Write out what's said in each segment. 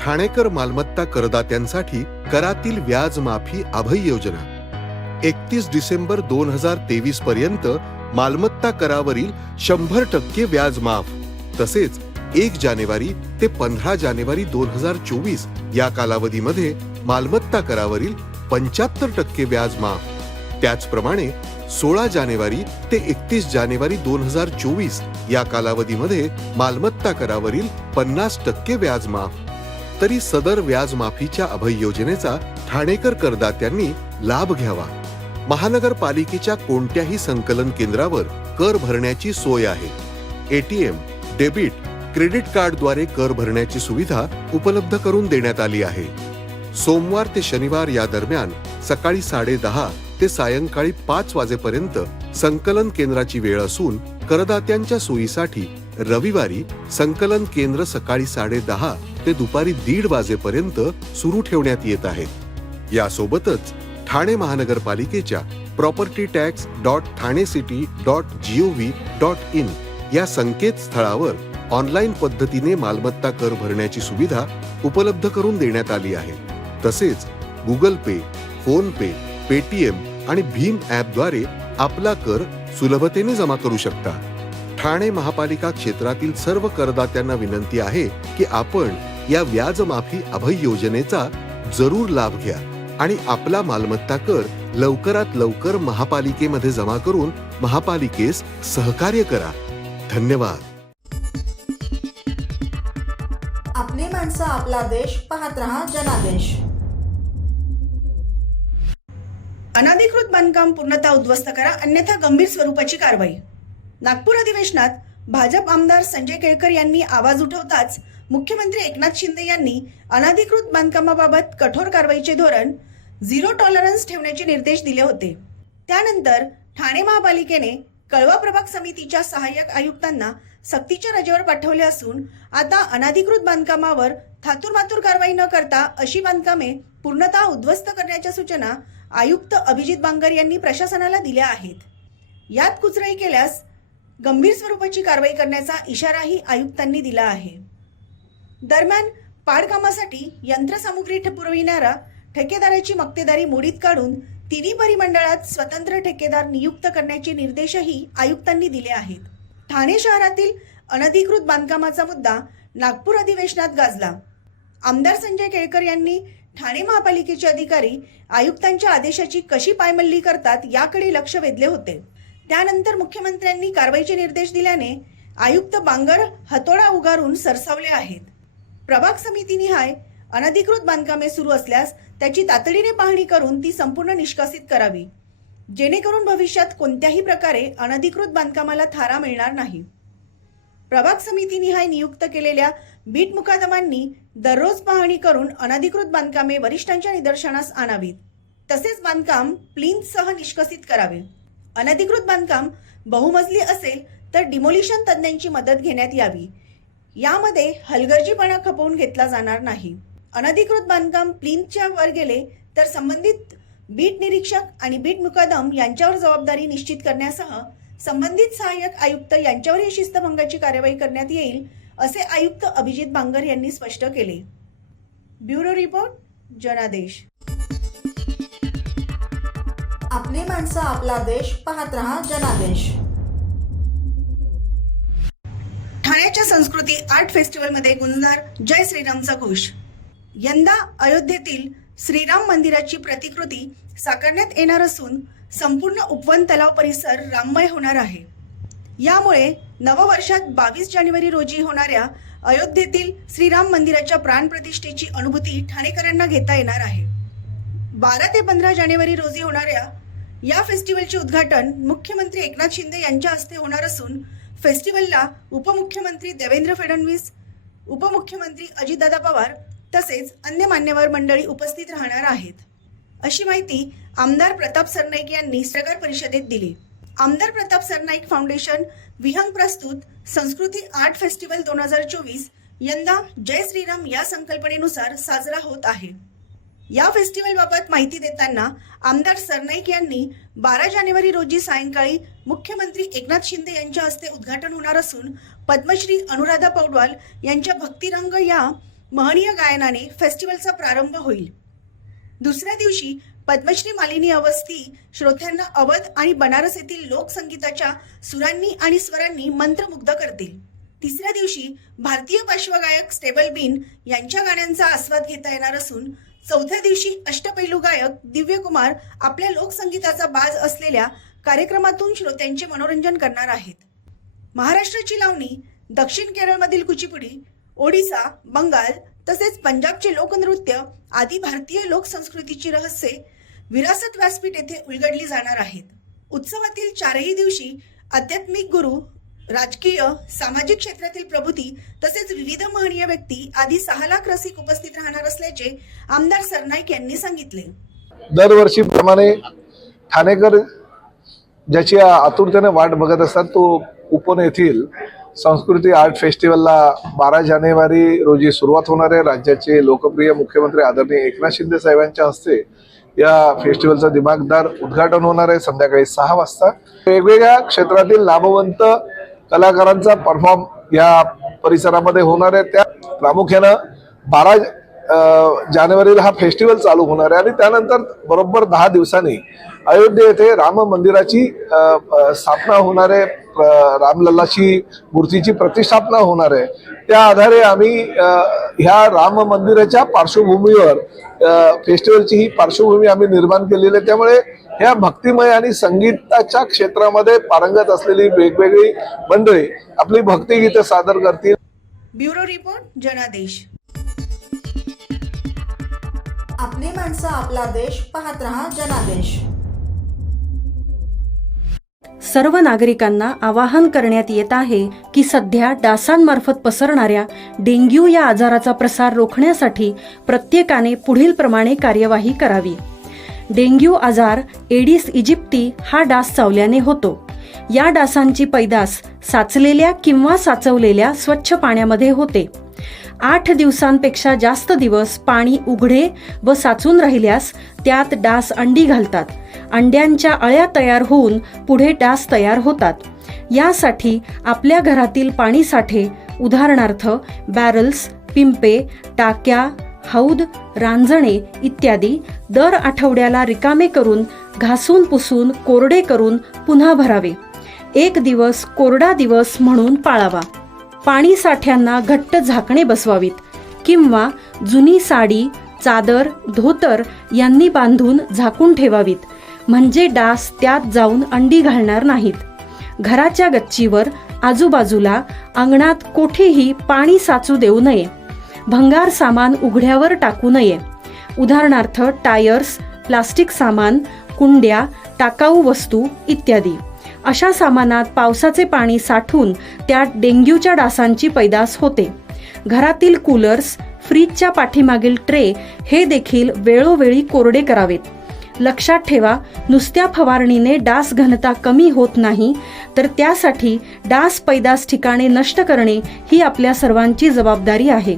ठाणेकर मालमत्ता करदात्यांसाठी करातील व्याज माफी अभय योजना 31 डिसेंबर 2023 पर्यंत मालमत्ता करावरील 100% व्याज माफ, तसेच 1 जानेवारी ते 15 जानेवारी 2024 या कालावधीमध्ये मालमत्ता करावरील 75% व्याज माफ। त्याचप्रमाणे 16 जानेवारी ते 31 जानेवारी 2024 या कालावधीमध्ये मालमत्ता करावरील 50% व्याज माफ। तरी सदर व्याज माफीच्या अभय योजनेचा ठाणेकर करदात्यांनी लाभ घ्यावा। महानगरपालिकेच्या कोणत्याही संकलन केंद्रावर कर भरण्याची सोय आहे। एटीएम, डेबिट, क्रेडिट कार्डद्वारे कर भरण्याची सुविधा उपलब्ध करून देण्यात आली आहे। सोमवार ते शनिवार या दरम्यान सकाळी 10:30 ते सायंकाळी 5 वाजेपर्यंत संकलन केंद्राची वेळ असून करदात्यांच्या सोयीसाठी रविवारी संकलन केंद्र सकाळी 10:30 ते दुपारी 1:30 वाजेपर्यंत सुरू ठेवण्यात येत आहेत। यासोबतच ठाणे महानगरपालिकेच्या propertytax.thanecity.gov.in या संकेतस्थळावर ऑनलाईन पद्धतीने मालमत्ता कर भरण्याची सुविधा उपलब्ध करून देण्यात आली आहे। तसेच गुगल पे, फोन पे, पेटीएम आणि भीम ॲपद्वारे आपला कर सुलभतेने जमा करू शकता। ठाणे महापालिका क्षेत्रातील सर्व करदात्यांना विनंती आहे की आपण या व्याज माफी अभय योजनेचा जरूर लाभ घ्या आणि आपला मालमत्ता कर लवकरात लवकर महापालिकेमध्ये जमा करून महापालिकेस सहकार्य करा। धन्यवाद। आपली माणसं, आपला देश, पाहत रहा जनादेश। अनधिकृत बांधकाम पूर्णतः उद्ध्वस्त करा, अन्यथा गंभीर स्वरूपाची कारवाई। नागपूर अधिवेशनात भाजप आमदार संजय केळकर यांनी आवाज उठवताच मुख्यमंत्री एकनाथ शिंदे यांनी अनधिकृत बांधकामाबाबत कठोर कारवाईचे धोरण झिरो टॉलरन्स ठेवण्याचे निर्देश दिले होते। त्यानंतर ठाणे महापालिकेने कळवा प्रभाग समितीच्या सहाय्यक आयुक्तांना सक्तीच्या रजेवर पाठवले असून आता अनधिकृत बांधकामावर थातूरमातूर कारवाई न करता अशी बांधकामे पूर्णतः उद्ध्वस्त करण्याच्या सूचना आयुक्त अभिजित बांगर यांनी प्रशासनाला दिल्या आहेत। यात कुचराई केल्यास गंभीर स्वरूपाची कारवाई करण्याचा इशाराही आयुक्तांनी दिला आहे। दरम्यान पाडकामासाठी यंत्रसामुग्री पुरविणारा ठेकेदाराची मक्तेदारी मोडीत काढून तिन्ही परिमंडळात स्वतंत्र ठेकेदार नियुक्त करण्याचे निर्देशही आयुक्तांनी दिले आहेत। ठाणे शहरातील अनधिकृत बांधकामाचा मुद्दा नागपूर अधिवेशनात गाजला। आमदार संजय केळकर यांनी ठाणे महापालिकेचे अधिकारी आयुक्तांच्या आदेशाची कशी पायमल्ली करतात याकडे लक्ष वेधले होते। त्यानंतर मुख्यमंत्र्यांनी कारवाईचे निर्देश दिल्याने आयुक्त बांगर हतोडा उगारून सरसावले आहेत। प्रभाग समितीनिहाय अनधिकृत बांधकामे सुरू असल्यास त्याची तातडीने पाहणी करून ती संपूर्ण निष्कासित करावी, जेणेकरून भविष्यात कोणत्याही प्रकारे अनधिकृत बांधकामाला थारा मिळणार नाही। प्रभाग समितीनिहाय नियुक्त केलेल्या बीट मुकादमांनी दररोज पाहणी करून अनधिकृत बांधकामे वरिष्ठांच्या निदर्शनास आणावीत, तसेच बांधकाम प्लिंथसह निष्कासित करावे। अनधिकृत बांधकाम बहुमजली असेल तर डिमोलिशन तज्ञांची मदत घेण्यात यावी। यामध्ये हलगर्जीपणा खपवून घेतला जाणार नाही। अनधिकृत बांधकाम प्लिंथच्या वर गेले तर संबंधित बीट निरीक्षक आणि बीट मुकादम यांच्यावर जबाबदारी निश्चित करण्यासह संबंधित सहाय्यक आयुक्त यांच्यावरही शिस्तभंगाची कार्यवाही करण्यात येईल, असे आयुक्त अभिजित बांगर यांनी स्पष्ट केले। ब्युरो रिपोर्ट, जनादेश। आपली माणसं, आपला देश, पाहत रहा जनादेश। ठाण्याच्या संस्कृती आर्ट फेस्टिवलमध्ये गुंजणार जय श्रीरामचा घोष। यंदा अयोध्येतील श्रीराम मंदिराची प्रतिकृती साकारण्यात येणार असून संपूर्ण उपवन तलाव परिसर राममय होणार आहे। यामुळे नववर्षात 22 जानेवारी रोजी होणाऱ्या अयोध्येतील श्रीराम मंदिराच्या प्राणप्रतिष्ठेची अनुभूती ठाणेकरांना घेता येणार आहे। 12 ते 15 जानेवारी रोजी होणाऱ्या या फेस्टिवलचे उद्घाटन मुख्यमंत्री एकनाथ शिंदे यांच्या हस्ते होणार असून फेस्टिवलला उपमुख्यमंत्री देवेंद्र फडणवीस, उपमुख्यमंत्री अजितदादा पवार तसेच अन्य मान्यवर मंडळी उपस्थित राहणार आहेत, अशी माहिती आमदार प्रताप सरनाईक यांनी पत्रकार परिषदेत दिली। आमदार प्रताप सरनाईक फाउंडेशन विहंग प्रस्तुत संस्कृती आर्ट फेस्टिवल 2024 यंदा जय श्रीराम या संकल्पनेनुसार साजरा होत आहे। या फेस्टिवलबाबत माहिती देताना आमदार सरनाईक यांनी 12 जानेवारी रोजी सायंकाळी मुख्यमंत्री एकनाथ शिंदे यांच्या हस्ते उद्घाटन होणार असून पद्मश्री अनुराधा पौडवाल यांच्या भक्तिरंग या महनीय गायनाने फेस्टिवलचा प्रारंभ होईल। दुसऱ्या दिवशी पद्मश्री मालिनी अवस्थी श्रोत्यांना अवध आणि बनारस येथील लोकसंगीताच्या सुरांनी आणि स्वरांनी मंत्रमुग्ध करतील। तिसऱ्या दिवशी भारतीय पार्श्वगायक स्टेबल बीन यांच्या गाण्यांचा आस्वाद घेता येणार असून चौथ्या दिवशी अष्टपैलू गायक दिव्य कुमार आपल्या लोकसंगीताचा बाज असलेल्या कार्यक्रमातून श्रोत्यांचे मनोरंजन करणार आहेत। महाराष्ट्राची लावणी, दक्षिण केरळमधील कुचिपुडी, ओडिसा, बंगाल तसेच पंजाबचे लोकनृत्य आदी भारतीय लोकसंस्कृतीची रहस्ये विरासत व्यासपीठ येथे उलगडली जाणार आहेत। उत्सवातील 4ही दिवशी आध्यात्मिक गुरु, राजकीय, सामाजिक क्षेत्रातील प्रबुद्धी तसेच विविध महनीय व्यक्ती आदी 6 लाख रसिक उपस्थित राहणार असल्याचे आमदार सरनाईक यांनी सांगितले। दरवर्षीप्रमाणे ठाणेकर ज्याची आतुरतेने वाट बघत असतात तो उपवन येथील संस्कृती आर्ट फेस्टिवलला 12 जानेवारी रोजी सुरुवात होणार आहे। राज्याचे लोकप्रिय मुख्यमंत्री आदरणीय एकनाथ शिंदे साहेबांच्या हस्ते या फेस्टिवलचं दिमागदार उद्घाटन होणार आहे संध्याकाळी 6 वाजता। वेगवेगळ्या क्षेत्रातील नामवंत कलाकारांचा परफॉर्म या परिसरामध्ये होणार आहे। त्या प्रामुख्यानं 12 जानेवारीला हा फेस्टिवल चालू होणार आहे आणि त्यानंतर बरोबर 10 दिवसांनी अयोध्या येथे राम मंदिराची स्थापना होणार आहे। रामलल्लाची मूर्तीची प्रतिष्ठापना होणार आहे। त्या आधारे आम्ही ह्या राम मंदिराच्या पार्श्वभूमीवर फेस्टिवलची ही पार्श्वभूमी आम्ही निर्माण केलेली आहे। त्यामुळे ह्या भक्तिमय आणि संगीताच्या क्षेत्रामध्ये पारंगत असलेली वेगवेगळी मंडळी आपली भक्तिगीते सादर करतील। ब्युरो रिपोर्ट, जनादेश। आपली माणसं, आपला देश, पाहत रहा जनादेश। सर्व नागरिकांना आवाहन करण्यात येत आहे की सध्या डासांमार्फत पसरणाऱ्या डेंग्यू या आजाराचा प्रसार रोखण्यासाठी प्रत्येकाने पुढील प्रमाणे कार्यवाही करावी। डेंग्यू आजार एडिस इजिप्ती हा डास चावल्याने होतो। या डासांची पैदास साचलेल्या किंवा साचवलेल्या स्वच्छ पाण्यामध्ये होते। 8 दिवसांपेक्षा जास्त दिवस पाणी उघडे व साचून राहिल्यास त्यात डास अंडी घालतात। अंड्यांच्या अळ्या तयार होऊन पुढे डास तयार होतात। यासाठी आपल्या घरातील पाणी साठे उदाहरणार्थ बॅरल्स, पिंपे, टाक्या, हौद, रांजणे इत्यादी दर आठवड्याला रिकामे करून घासून पुसून कोरडे करून पुन्हा भरावे। 1 दिवस कोरडा दिवस म्हणून पाळावा। पाणी साठ्यांना घट्ट झाकणे बसवावीत किंवा जुनी साडी, चादर, धोतर यांनी बांधून झाकून ठेवावीत, म्हणजे डास त्यात जाऊन अंडी घालणार नाहीत। घराच्या गच्चीवर, आजूबाजूला, अंगणात कोठेही पाणी साचू देऊ नये। भंगार सामान उघड्यावर टाकू नये, उदाहरणार्थ टायर्स, प्लास्टिक सामान, कुंड्या, टाकाऊ वस्तू इत्यादी। अशा सामानात पावसाचे पाणी साठून त्यात डेंग्यूच्या डासांची पैदास होते। घरातील कूलर्स, फ्रीजच्या पाठीमागील ट्रे हे देखील वेळोवेळी कोरडे करावेत। लक्षात ठेवा, नुसत्या फवारणीने डास घनता कमी होत नाही, तर त्यासाठी डास पैदास ठिकाणे नष्ट करणे ही आपल्या सर्वांची जबाबदारी आहे।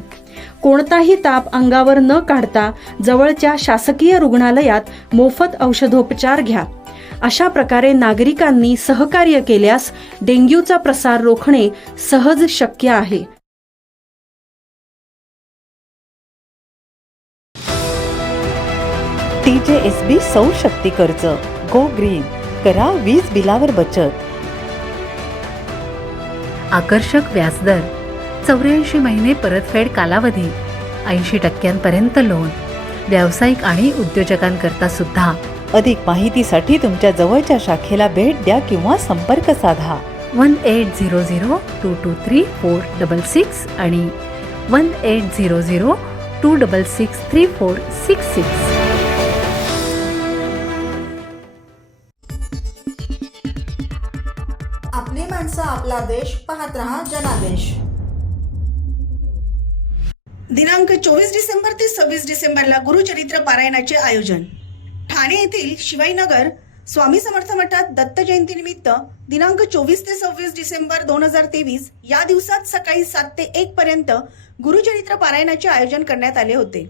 कोणताही ताप अंगावर न काढता जवळच्या शासकीय रुग्णालयात मोफत औषधोपचार घ्या। अशा प्रकारे नागरिकांनी सहकार्य केल्यास डेंग्यूचा प्रसार रोखणे सहज शक्य आहे। TJSB सौर शक्ती कर्ज, गो ग्रीन, करा वीज बिलावर बचत। आकर्षक व्याजदर, 84 महिने परतफेड कालावधी, 80% लोन, व्यावसायिक आणि उद्योजकांकरता सुद्धा। अधिक माहितीसाठी तुमच्या जवळच्या शाखेला भेट द्या किंवा संपर्क साधा। 1800-223-466 आणि 1800-266-3466। आपली माणसं, आपला देश, पाहत रहा जनादेश। दिनांक 24 डिसेंबर ते 26 डिसेंबरला गुरुचरित्र पारायणाचे आयोजन। ठाणे येथील शिवाईनगर स्वामी समर्थ मठात दत्त जयंतीनिमित्त दिनांक 24 ते 26 डिसेंबर 2023 या दिवसात सकाळी 7 ते 1 पर्यंत गुरुचरित्र पारायणाचे आयोजन करण्यात आले होते।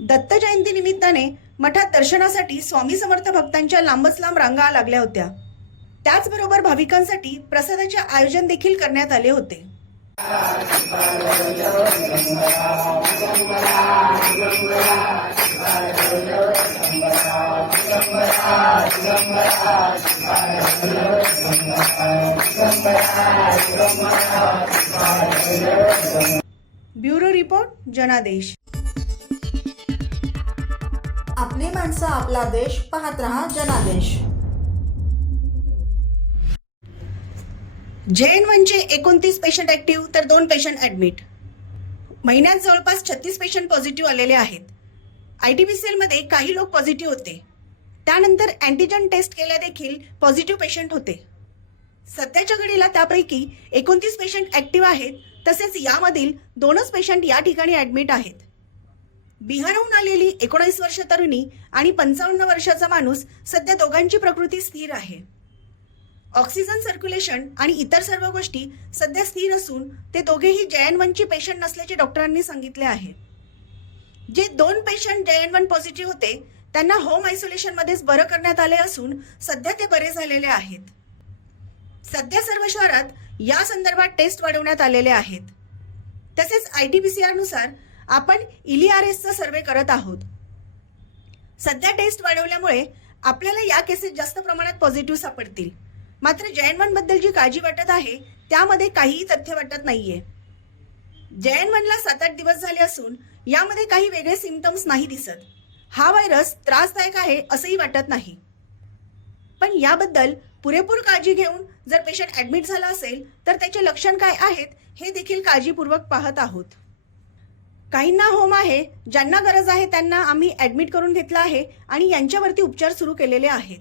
दत्त जयंती निमित्ताने मठात दर्शनासाठी स्वामी समर्थ भक्तांच्या लांबच लांब रांगा लागल्या होत्या. त्याचबरोबर भाविकांसाठी प्रसादाचे आयोजन देखील करण्यात आले होते. ब्युरो रिपोर्ट जनादेश. आपली माणसं आपला देश पाहत रहा जनादेश. JN1चे 29 पेशंट ऍक्टिव्ह तर 2 पेशंट ऍडमिट. महिन्यात जवळपास 36 पेशंट पॉझिटिव्ह आलेले आहेत. ITBCL मध्ये काही लोक पॉझिटिव्ह होते. त्यानंतर अँटीजन टेस्ट केल्या देखील पॉझिटिव्ह पेशंट होते. सध्याच्या घडीला त्यापैकी 29 पेशंट ऍक्टिव्ह आहेत. तसेच यामधील 2च पेशंट या ठिकाणी ऍडमिट आहेत. बिहारहून आलेली 19 वर्ष तरुणी आणि 55 वर्षाचा माणूस सध्या दोघांची प्रकृती स्थिर आहे. ऑक्सिजन सर्क्युलेशन आणि इतर सर्व गोष्टी सध्या स्थिर असून ते दोघेही JN1चे पेशंट नसल्याचे डॉक्टरांनी सांगितले आहे. जे 2 पेशंट JN1 पॉझिटिव्ह होते त्यांना होम आयसोलेशनमध्येच बरं करण्यात आले असून सध्या ते बरे झालेले आहेत. सध्या सर्व शहरात या संदर्भात टेस्ट वाढवण्यात आलेले आहेत. तसेच ITBCR नुसार आपण ILIARSचा सर्वे करत आहोत. सध्या टेस्ट वाढवल्यामुळे आपल्याला या केसेस जास्त प्रमाणात पॉझिटिव्ह सापडतील. मात्र JN1 बद्दल जी काळजी वाटत आहे त्यामध्ये काहीही तथ्य वाटत नाहीये. JN1ला 7-8 दिवस झाले असून यामध्ये काही वेगळे सिम्पटम्स नाही दिसत. हा व्हायरस त्रासदायक आहे असंही वाटत नाही. पण याबद्दल पुरेपूर काळजी घेऊन जर पेशंट ऍडमिट झाला असेल तर त्याचे लक्षण काय आहेत हे देखील काळजीपूर्वक पाहत आहोत. काहींना होम आहे, ज्यांना गरज आहे त्यांना आम्ही ऍडमिट करून घेतलं आहे आणि यांच्यावरती उपचार सुरू केलेले आहेत.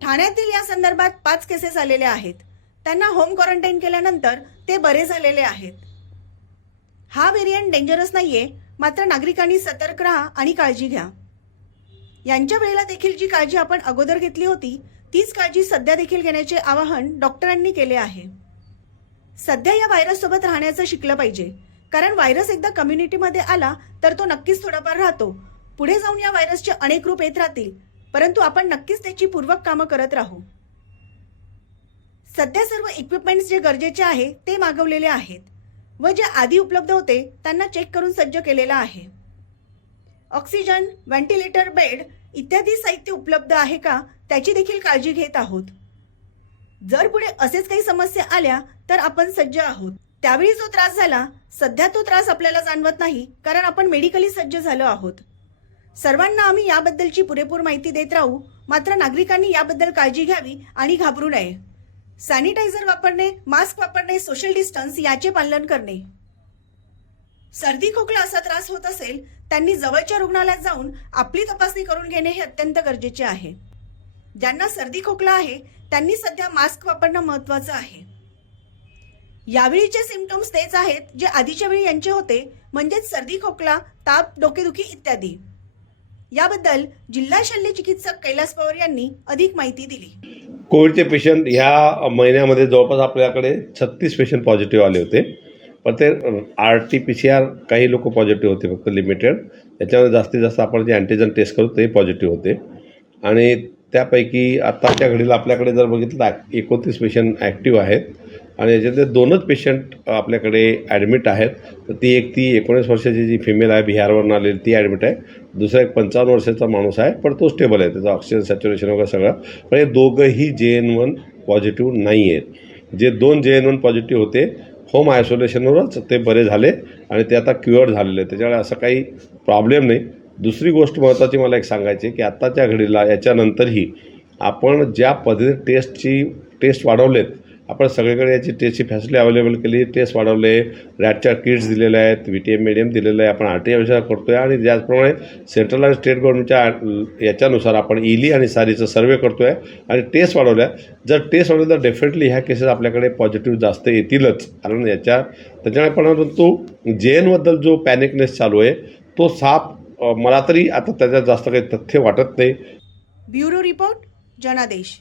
ठाण्यातील या संदर्भात 5 केसेस आलेल्या आहेत. त्यांना होम क्वारंटाईन केल्यानंतर ते बरे झालेले आहेत. हा व्हेरियंट डेंजरस नाहीये, मात्र नागरिकांनी सतर्क राहा आणि काळजी घ्या. यांच्या वेळेला देखील जी काळजी आपण अगोदर घेतली होती तीच काळजी सध्या देखील घेण्याचे आवाहन डॉक्टरांनी केले आहे. सध्या या व्हायरस सोबत राहण्याचं शिकलं पाहिजे, कारण व्हायरस एकदा कम्युनिटीमध्ये आला तर तो नक्कीच थोडाफार राहतो. पुढे जाऊन या व्हायरसचे अनेक रूप येत राहतील, परंतु आपण नक्कीच त्याची पूर्वक कामं करत राहू. सध्या सर्व इक्विपमेंट्स जे गरजेचे आहे ते मागवलेले आहेत व जे आधी उपलब्ध होते त्यांना चेक करून सज्ज केलेला आहे. ऑक्सिजन, व्हेंटिलेटर, बेड इत्यादी साहित्य उपलब्ध आहे का त्याची देखील काळजी घेत आहोत. जर पुढे असेच काही समस्या आल्या तर आपण सज्ज आहोत. त्यावेळी जो त्रास झाला सध्या तो त्रास आपल्याला जाणवत नाही, कारण आपण मेडिकली सज्ज झालो आहोत. सर्वांना आम्ही याबद्दलची पुरेपूर माहिती देत राहू. मात्र नागरिकांनी याबद्दल काळजी घ्यावी आणि घाबरू नये. सॅनिटायझर वापरणे, मास्क वापरणे, सोशल डिस्टन्स याचे पालन करणे. सर्दी खोकला असा त्रास होत असेल त्यांनी जवळच्या रुग्णालयात जाऊन आपली तपासणी करून घेणे हे अत्यंत गरजेचे आहे. ज्यांना सर्दी खोकला आहे त्यांनी सध्या मास्क वापरणं महत्त्वाचं आहे. यावेळीचे सिम्पटम्स तेच आहेत जे आधीच्या वेळी यांचे होते, म्हणजेच सर्दी खोकला, ताप, डोकेदुखी इत्यादी. याबद्दल जिल्हा शल्य चिकित्सक कैलास पवार यांनी अधिक माहिती दिली. कोविडचे पेशंट ह्या महिन्यामध्ये जवळपास आपल्याकडे 36 पेशंट पॉझिटिव्ह आले होते. पण ते RT-PCR काही लोक पॉझिटिव्ह होते, फक्त लिमिटेड. त्याच्यामध्ये जास्तीत जास्त आपण जे अँटीजन टेस्ट करू ते पॉझिटिव्ह होते. आणि त्यापैकी आत्ताच्या घडीला आपल्याकडे जर बघितलं 29 पेशंट ॲक्टिव्ह आहेत आणि याच्यातले 2च पेशंट आपल्याकडे ॲडमिट आहेत. तर ती 19 वर्षाची जी फिमेल आहे, बिहारवरून आलेली, ती ॲडमिट आहे. दुसरा एक 55 वर्षाचा माणूस आहे, पण तो स्टेबल आहे, त्याचं ऑक्सिजन सॅच्युरेशन वगैरे सगळं. पण हे दोघंही JN1 पॉझिटिव्ह नाही आहेत. जे 2 JN1 पॉझिटिव्ह होते होम आयसोलेशनवरच ते बरे झाले आणि ते आता क्युअर्ड झालेले. त्याच्यामुळे असं काही प्रॉब्लेम नाही. दुसरी गोष्ट महत्त्वाची मला एक सांगायची की आत्ताच्या घडीला याच्यानंतरही आपण ज्या पद्धतीने टेस्ट वाढवलेत, आपण सगळीकडे याची टेस्टची फॅसिलिटी अवेलेबल केली, टेस्ट वाढवले, रॅटच्या किट्स दिलेले आहेत, VTM मीडियम दिलेलं आहे, आपण RT-PCR करतो आहे. आणि त्याचप्रमाणे सेंट्रल आणि स्टेट गव्हर्नमेंटच्या याच्यानुसार आपण ILI आणि SARIचं सर्वे करतो आहे आणि टेस्ट वाढवल्या. जर टेस्ट वाढवलं तर डेफिनेटली ह्या केसेस आपल्याकडे पॉझिटिव्ह जास्त येतीलच. कारण त्याच्यामुळे परंतु JN बद्दल जो पॅनिकनेस चालू आहे तो साफ मला तरी आता त्याच्यात जास्त काही तथ्य वाटत नाही. ब्युरो रिपोर्ट जनादेश.